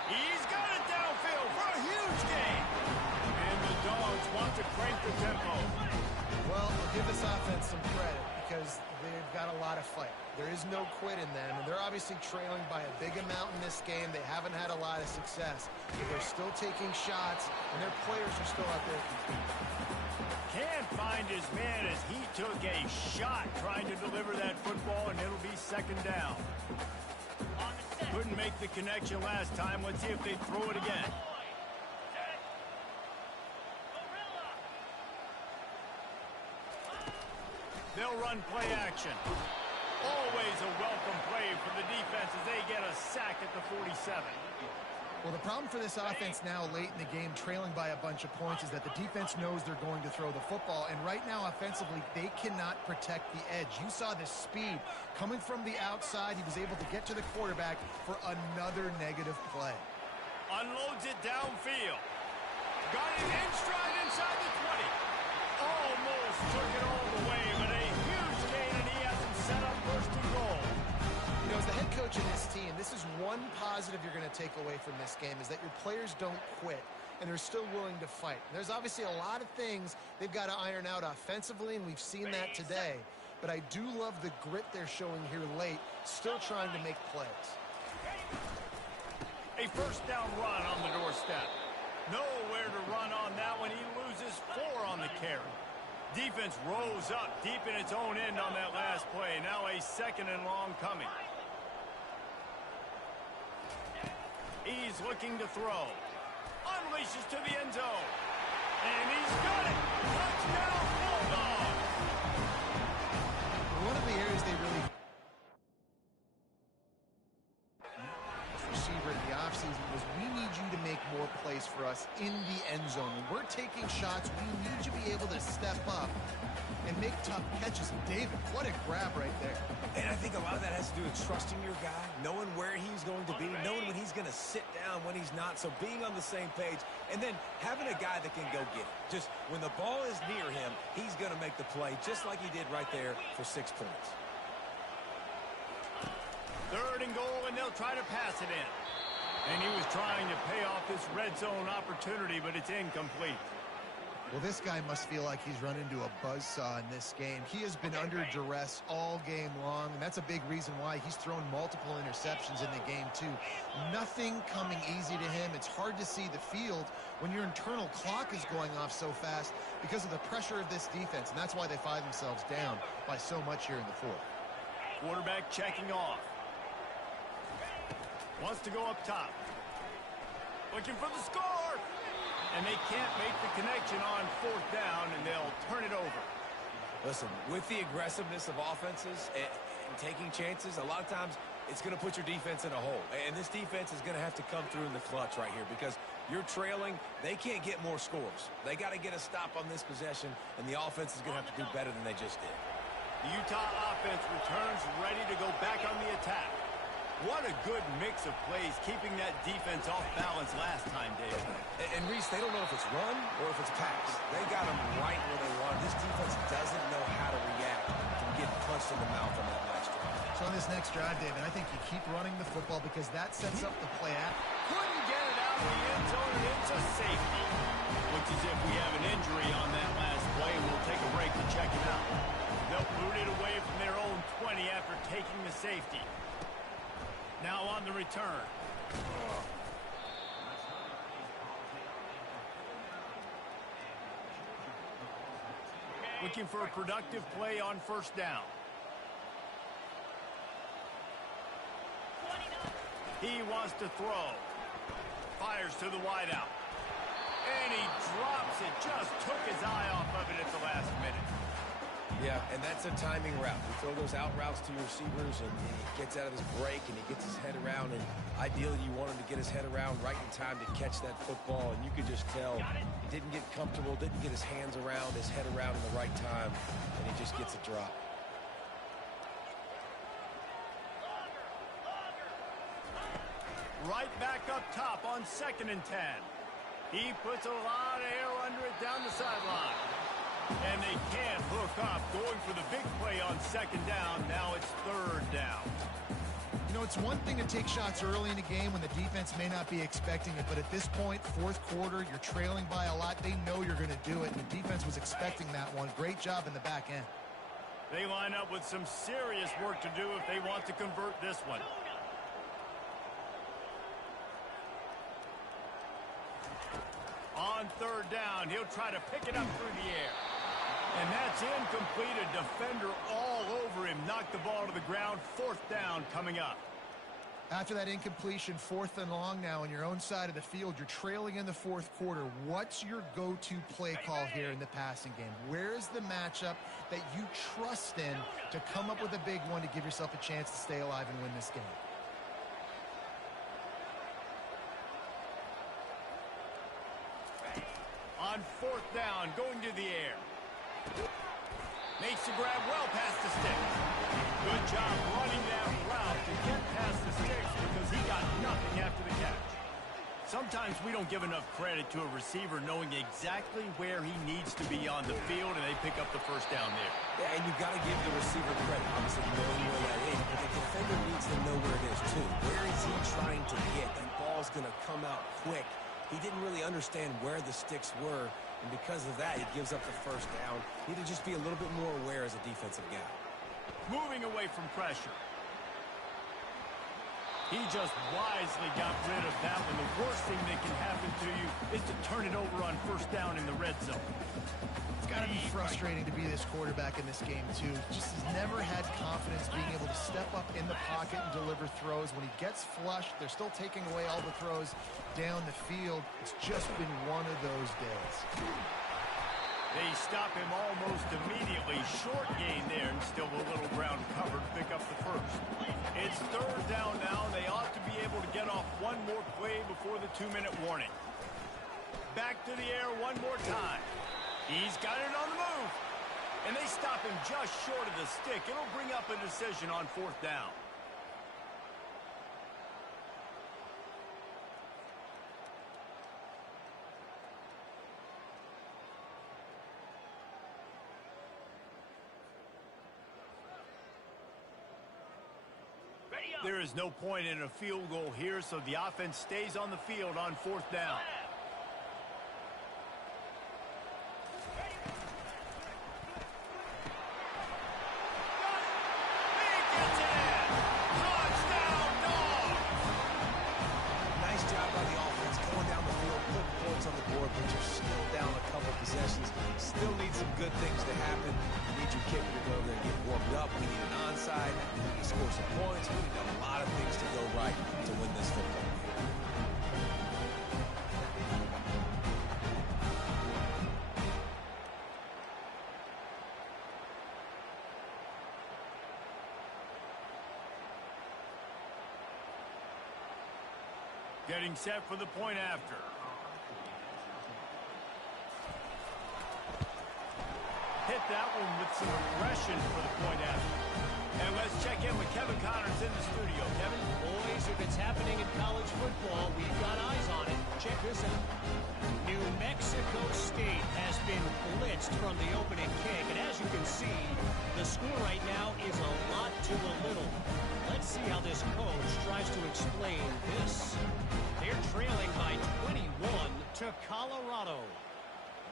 He's got it downfield for a huge gain. And the Dogs want to crank the tempo. Well, we'll give this offense some credit because they've got a lot of fight. There is no quit in them, and they're obviously trailing by a big amount in this game. They haven't had a lot of success, but they're still taking shots, and their players are still out there. Can't find his man as he took a shot trying to deliver that football, and it'll be 2nd down. Couldn't make the connection last time. Let's see if they throw it again. They'll run play action. Always a welcome play for the defense as they get a sack at the 47. Well, the problem for this offense now late in the game, trailing by a bunch of points, is that the defense knows they're going to throw the football. And right now, offensively, they cannot protect the edge. You saw the speed coming from the outside. He was able to get to the quarterback for another negative play. Unloads it downfield. Got it in stride inside the 20. Almost took it all the way, but a huge gain, and he has him set up first and goal. You know, as the head coach of this team, this is one positive you're going to take away from this game, is that your players don't quit, and they're still willing to fight. There's obviously a lot of things they've got to iron out offensively, and we've seen that today. But I do love the grit they're showing here late, still trying to make plays. A first down run on the doorstep. Nowhere to run on that one. He loses 4 on the carry. Defense rose up deep in its own end on that last play. Now a second and long coming. He's looking to throw. Unleashes to the end zone. And he's got it. Touchdown, Bulldogs. One of the areas they really receiver in the offseason was, we need you to make more plays for us in the end zone. When we're taking shots, we need you to be able to step up and make tough catches. David, what a grab right there. And I think a lot of that has to do with trusting your guy, knowing where he's going to be, knowing when he's going to sit down, when he's not. So being on the same page, and then having a guy that can go get it. Just when the ball is near him, he's going to make the play, just like he did right there for 6 points. Third and goal, and they'll try to pass it in. And he was trying to pay off this red zone opportunity, but it's incomplete. Well, this guy must feel like he's run into a buzzsaw in this game. He has been under duress all game long, and that's a big reason why he's thrown multiple interceptions in the game, too. Nothing coming easy to him. It's hard to see the field when your internal clock is going off so fast because of the pressure of this defense, and that's why they find themselves down by so much here in the fourth. Quarterback checking off. Wants to go up top. Looking for the score. And they can't make the connection on 4th down, and they'll turn it over. Listen, with the aggressiveness of offenses and taking chances, a lot of times it's going to put your defense in a hole. And this defense is going to have to come through in the clutch right here because you're trailing. They can't get more scores. They got to get a stop on this possession, and the offense is going to have to do better than they just did. The Utah offense returns ready to go back on the attack. What a good mix of plays, keeping that defense off balance last time, Dave. And Reese, they don't know if it's run or if it's pass. They got them right where they want. This defense doesn't know how to react from getting punched in the mouth on that last drive. So on this next drive, David, I think you keep running the football because that sets up the play act. Couldn't get it out of the end zone and into safety. Looks as if we have an injury on that last play, and we'll take a break to check it out. They'll boot it away from their own 20 after taking the safety. Now on the return. Looking for a productive play on 1st down. He wants to throw. Fires to the wideout. And he drops it. Just took his eye off of it at the last minute. Yeah, and that's a timing route. You throw those out routes to your receivers, and he gets out of his break, and he gets his head around, and ideally you want him to get his head around right in time to catch that football, and you could just tell he didn't get comfortable, didn't get his hands around, his head around in the right time, and he just gets a drop. Right back up top on 2nd and 10. He puts a lot of air under it down the sideline. And they can't hook up, going for the big play on 2nd down. Now it's 3rd down. You know, it's one thing to take shots early in the game when the defense may not be expecting it, but at this point, 4th quarter, you're trailing by a lot. They know you're going to do it, and the defense was expecting that one. Great job in the back end. They line up with some serious work to do if they want to convert this one. On 3rd down, he'll try to pick it up through the air. And that's incomplete. A defender all over him. Knocked the ball to the ground. 4th down coming up. After that incompletion, 4th and long now on your own side of the field. You're trailing in the 4th quarter. What's your go-to play call here in the passing game? Where's the matchup that you trust in to come up with a big one to give yourself a chance to stay alive and win this game? on 4th down, going to the air. Makes the grab well past the sticks. Good job running that route to get past the sticks because he got nothing after the catch. Sometimes we don't give enough credit to a receiver knowing exactly where he needs to be on the field, and they pick up the first down there. Yeah, and you've got to give the receiver credit, obviously knowing where that is, but the defender needs to know where it is too. Where is he trying to get? That ball's going to come out quick. He didn't really understand where the sticks were, and because of that, he gives up the first down. Need to just be a little bit more aware as a defensive guy. Moving away from pressure. He just wisely got rid of that one. The worst thing that can happen to you is to turn it over on 1st down in the red zone. It's got to be frustrating to be this quarterback in this game, too. Just has never had confidence being able to step up in the pocket and deliver throws. When he gets flushed, they're still taking away all the throws down the field. It's just been one of those days. They stop him almost immediately. Short gain there, and still a little ground covered. Pick up the first. It's 3rd down now. They ought to be able to get off one more play before the 2-minute warning. Back to the air one more time. He's got it on the move. And they stop him just short of the stick. It'll bring up a decision on 4th down. There is no point in a field goal here, so the offense stays on the field on 4th down. He gets it in! Touchdown, Dogs! Nice job by the offense going down the field, putting points on the board, but you're still down a couple possessions. Still need some good things to happen. You need your kicker to go over there and get warmed up. We need an onside. We need to score some points. We need a lot of things to go right to win this football game. Getting set for the point after. Hit that one with some aggression for the point after. And let's check in with Kevin Connors in the studio. Kevin? Boys, if it's happening in college football, we've got eyes on it. Check this out. New Mexico State has been blitzed from the opening kick. And as you can see, the score right now is a lot to a little. Let's see how this coach tries to explain this. They're trailing by 21 to Colorado.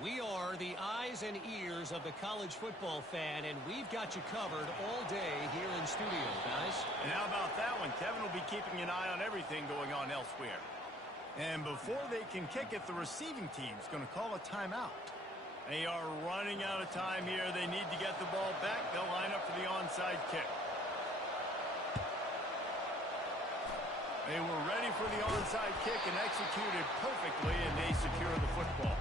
We are the eyes and ears of the college football fan, and we've got you covered all day here in studio, guys. And how about that one? Kevin will be keeping an eye on everything going on elsewhere. And before they can kick it, the receiving team's going to call a timeout. They are running out of time here. They need to get the ball back. They'll line up for the onside kick. They were ready for the onside kick and executed perfectly, and they secure the football.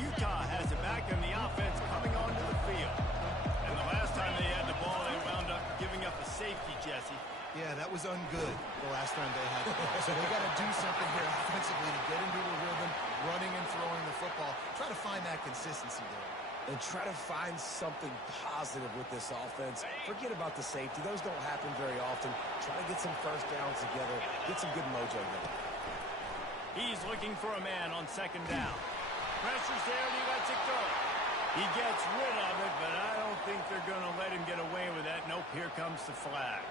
Utah has it back, and the offense coming onto the field. And the last time they had the ball, they wound up giving up a safety, Jesse. Yeah, that was ungood the last time they had the ball. So they got to do something here offensively to get into a rhythm, running and throwing the football. Try to find that consistency there. And try to find something positive with this offense. Forget about the safety. Those don't happen very often. Try to get some first downs together. Get some good mojo going. He's looking for a man on 2nd down. Pressure's there, and he lets it go. He gets rid of it, but I don't think they're going to let him get away with that. Nope, here comes the flag.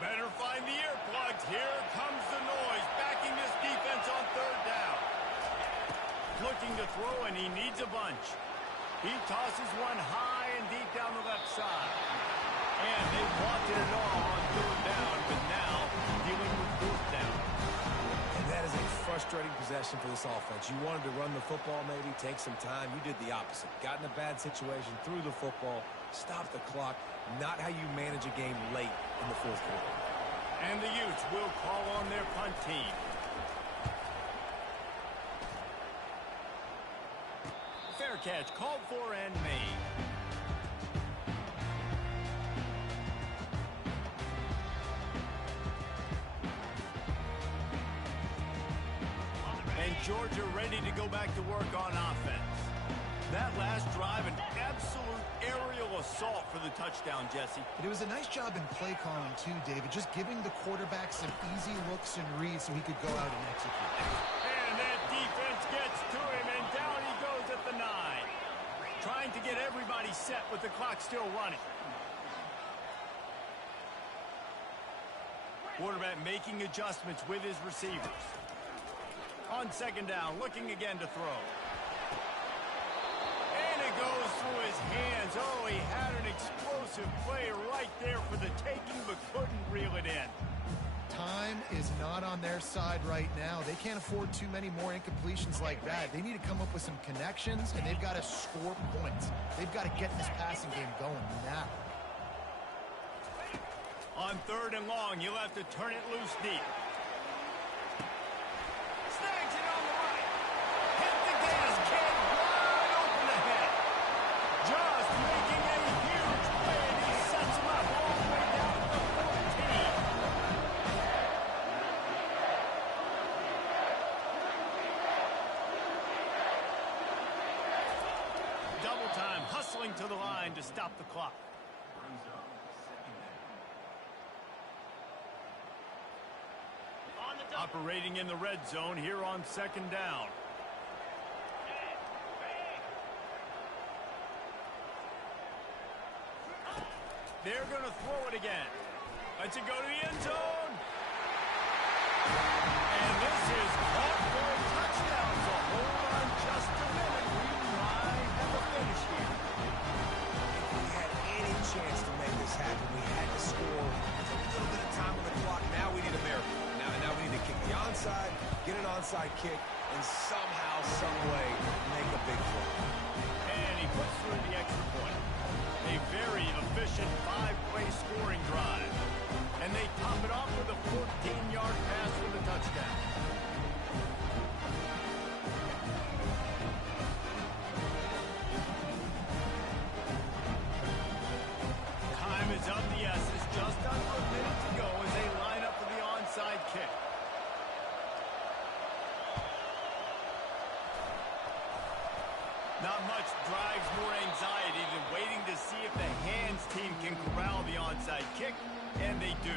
Better find the earplugs. Here comes the noise, backing this defense on 3rd down. Looking to throw, and he needs a bunch. He tosses one high and deep down the left side. And they wanted it all on 3rd down, but now dealing with 4th down. And that is a frustrating possession for this offense. You wanted to run the football, maybe take some time. You did the opposite. Got in a bad situation, threw the football, stopped the clock. Not how you manage a game late in the fourth quarter. And the Utes will call on their punt team. Fair catch called for and made. And Georgia ready to go back to work on offense. That last drive, an absolute aerial assault for the touchdown, Jesse. It was a nice job in play calling, too, David, just giving the quarterback some easy looks and reads so he could go out and execute. And that defense gets to him, and down he goes at the 9. Trying to get everybody set with the clock still running. Quarterback making adjustments with his receivers. On second down, looking again to throw. And it goes through his hands. Oh, he had an explosive play right there for the taking, but couldn't reel it in. Time is not on their side right now. They can't afford too many more incompletions like that. They need to come up with some connections, and they've got to score points. They've got to get this passing game going now. On third and long, you'll have to turn it loose deep. Snags it on the right. Hit the gas, kid. Wide open ahead. Just making a huge play, and he sets him up all the way down to the 14. Double time, hustling to the line to stop the clock. Operating in the red zone here on second down. They're going to throw it again. Lets it go to the end zone. And this is caught for a touchdown. So hold on just a minute. We might have a finish here. If we had any chance to make this happen, we had to score. There's a little bit of time on the clock. Now we need a miracle. Now we need to kick the onside, get an onside kick, and somehow, some way, make a big play. And he puts through the extra point. A very efficient 5-play scoring drive. And they top it off with a 14-yard pass for the touchdown. Time is of the essence. Just under a minute to go as they line up for the onside kick. Not much drives more anxiety than waiting to see if the hands team can corral the onside kick, and they do.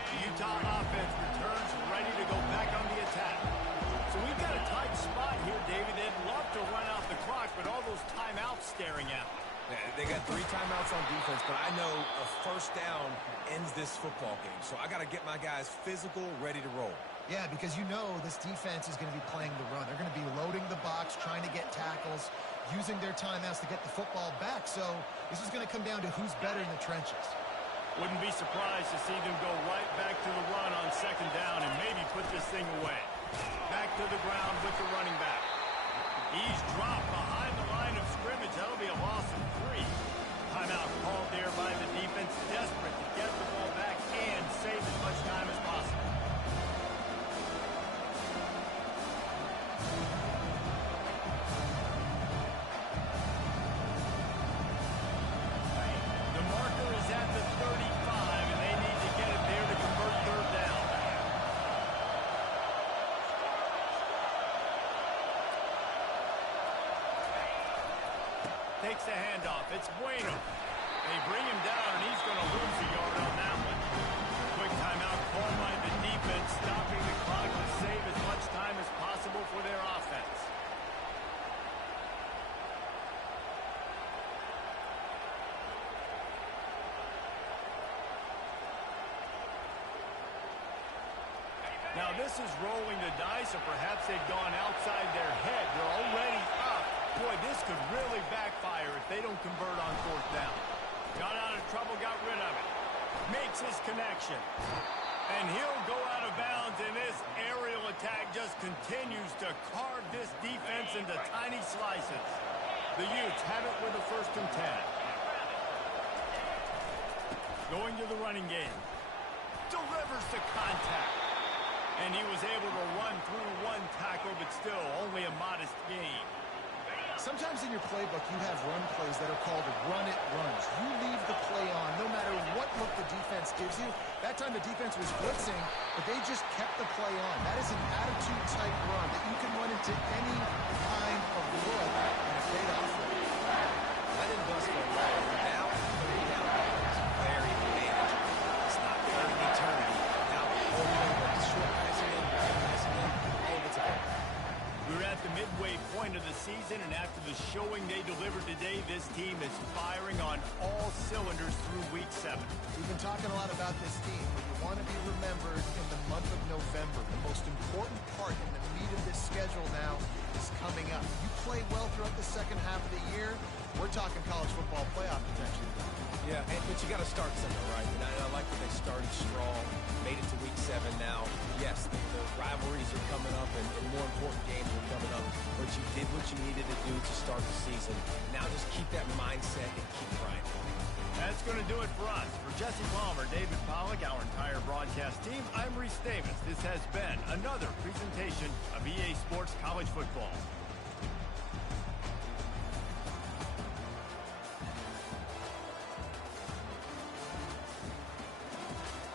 The Utah offense returns ready to go back on the attack. So we've got a tight spot here, David. They'd love to run out the clock, but all those timeouts staring at them. They got 3 timeouts on defense, but I know a first down ends this football game. So I got to get my guys physical, ready to roll. Yeah, because you know this defense is going to be playing the run. They're going to be loading the box, trying to get tackles, using their timeouts to get the football back. So this is going to come down to who's better in the trenches. Wouldn't be surprised to see them go right back to the run on second down and maybe put this thing away. Back to the ground with the running back. He's dropped behind the line of scrimmage. That'll be a loss of 3. Timeout called there by the defense, desperate to get the ball back and save as much time as possible. The marker is at the 35, and they need to get it there to convert third down. Takes the handoff. It's Bueno. They bring him down, and he's going to lose a yard on that one. Quick timeout called by the defense, stopping the clock to save as much time as possible for their offense. Now this is rolling the dice, or perhaps they've gone outside their head. They're already up Boy, this could really backfire if they don't convert on fourth down. Got out of trouble, got rid of it. Makes his connection. And he'll go out of bounds, and this aerial attack just continues to carve this defense into tiny slices. The Utes have it with a 1st and 10. Going to the running game. Delivers the contact. And he was able to run through one tackle, but still only a modest gain. Sometimes in your playbook, you have run plays that are called run-it runs. You leave the play on no matter what look the defense gives you. That time the defense was blitzing, but they just kept the play on. That is an attitude-type run that you can run into any kind of look, and it paid off for you. That didn't bust for a while. Now, 3 down is very manageable. It's not third and eternity. Now, over the short passing in, all of it's available. We're at the midway point of the season, and after the showing they delivered today, this team is firing on all cylinders through Week 7. We've been talking a lot about this team, but you want to be remembered in the month of November. The most important part in the meat of this schedule now is coming up. You play well throughout the second half of the year, we're talking college football playoff potential. Yeah, but you got to start somewhere, right? And I like that they started strong, made it to Week 7 now. Yes, the rivalries are coming up, and more important games are coming up. But you did what you needed to do to start the season. Now just keep that mindset and keep grinding. That's going to do it for us. For Jesse Palmer, David Pollack, our entire broadcast team, I'm Reese Davis. This has been another presentation of EA Sports College Football.